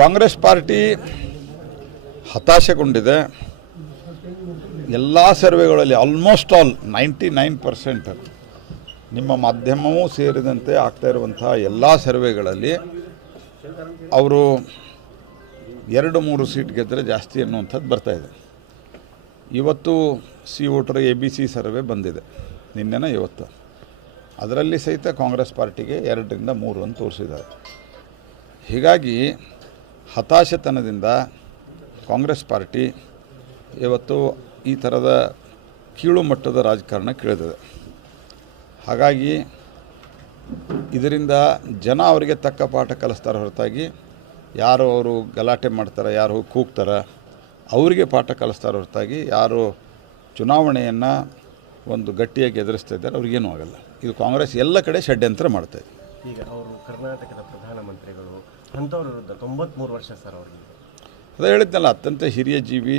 Congress party ಹತಾಶೆಗೊಂಡಿದೆ. ಎಲ್ಲ ಸರ್ವೆಗಳಲ್ಲಿ almost all ninety nine percent ನಿಮ್ಮ ಮಾಧ್ಯಮವೂ ಸೇರಿದಂತೆ ಆಗ್ತಾ ಇರುವಂಥ ಎಲ್ಲ ಸರ್ವೆಗಳಲ್ಲಿ ಅವರು ಎರಡು ಮೂರು ಸೀಟ್ ಗೆದ್ದರೆ ಜಾಸ್ತಿ ಅನ್ನುವಂಥದ್ದು ಬರ್ತಾ ಇದೆ. ಇವತ್ತು C voter A B C survey ಬಂದಿದೆ. ನಿನ್ನೆನ ಇವತ್ತು. ಅದರಲ್ಲಿ ಸಹಿತ ಕಾಂಗ್ರೆಸ್ ಪಾರ್ಟಿಗೆ ಎರಡರಿಂದ ಮೂರು ಅಂತ ತೋರಿಸಿದ್ದಾರೆ. ಹೀಗಾಗಿ ಹತಾಶತನದಿಂದ ಕಾಂಗ್ರೆಸ್ ಪಾರ್ಟಿ ಇವತ್ತು ಈ ಥರದ ಕೀಳು ಮಟ್ಟದ ರಾಜಕಾರಣ ಕೇಳಿದೆ ಹಾಗಾಗಿ ಇದರಿಂದ ಜನ ಅವರಿಗೆ ತಕ್ಕ ಪಾಠ ಕಲಿಸ್ತಾರೆ ಹೊರತಾಗಿ ಯಾರು ಅವರು ಗಲಾಟೆ ಮಾಡ್ತಾರೆ, ಯಾರು ಕೂಗ್ತಾರೆ, ಅವರಿಗೆ ಪಾಠ ಕಲಿಸ್ತಾರೆ ಹೊರತಾಗಿ ಯಾರು ಚುನಾವಣೆಯನ್ನು ಒಂದು ಗಟ್ಟಿಯಾಗಿ ಎದುರಿಸ್ತಾ ಇದ್ದಾರೆ, ಅವ್ರಿಗೇನೂ ಆಗಲ್ಲ. ಇದು ಕಾಂಗ್ರೆಸ್ ಎಲ್ಲ ಕಡೆ ಷಡ್ಯಂತ್ರ ಮಾಡ್ತಾ ಇದೆ. ಈಗ ಅವರು ಕರ್ನಾಟಕದ ಪ್ರಧಾನಮಂತ್ರಿಗಳು, ಅಂಥವ್ರ ವಿರುದ್ಧ ತೊಂಬತ್ಮೂರು ವರ್ಷ ಸರ್ ಅವರಿಗೆ ಅದೇ ಹೇಳಿದ್ನಲ್ಲ, ಅತ್ಯಂತ ಹಿರಿಯ ಜೀವಿ